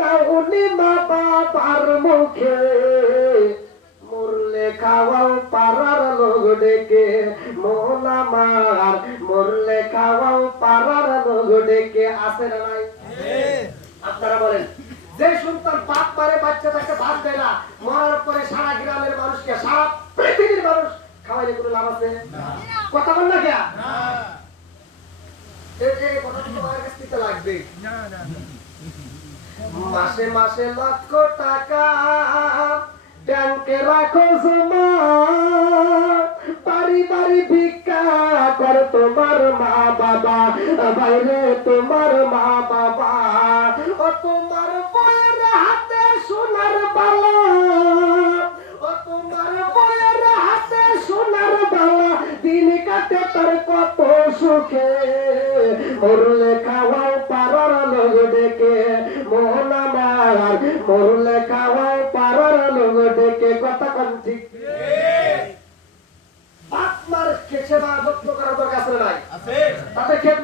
দাউনি মা বাবার মুখে। মরলে খাওয়াও পাড়ার লোক ডেকে মোহন আমার মরলে খাওয়াও পাড়ার লোক ডেকে আসে না নাই? আপনারা বলেন যে সন্তান বাপ মারে বাচ্চা তাকে ভাত দেয় না মরার পরে সারা গ্রামের মানুষকে সারা পৃথিবীর মানুষ খাওয়াইলে কোনো লাভ আছে? কথা বল না কেয়া লাগবে। মাসে মাসে লক্ষ টাকা ব্যাংকে রাখো জমা। বাড়ি বাড়ি ভিক্ষা কর তোমার মা বাবা বাইরে তোমার মা বাবা। ও তোমার বয়ের হাতে সোনার বালা। ও তোমার বয়ের হাতে সোনার বালা। দিন কাটে তার কত সুখে। মরলে খাওয়াও পারার লোক ডেকে মোহন আমার। মরলে খাওয়াও পারার লোক ডেকে কথা কন ঠিক। বাপ মার সেবা যত্ন করার দরকার আছে না নাই তাতে খেয়ে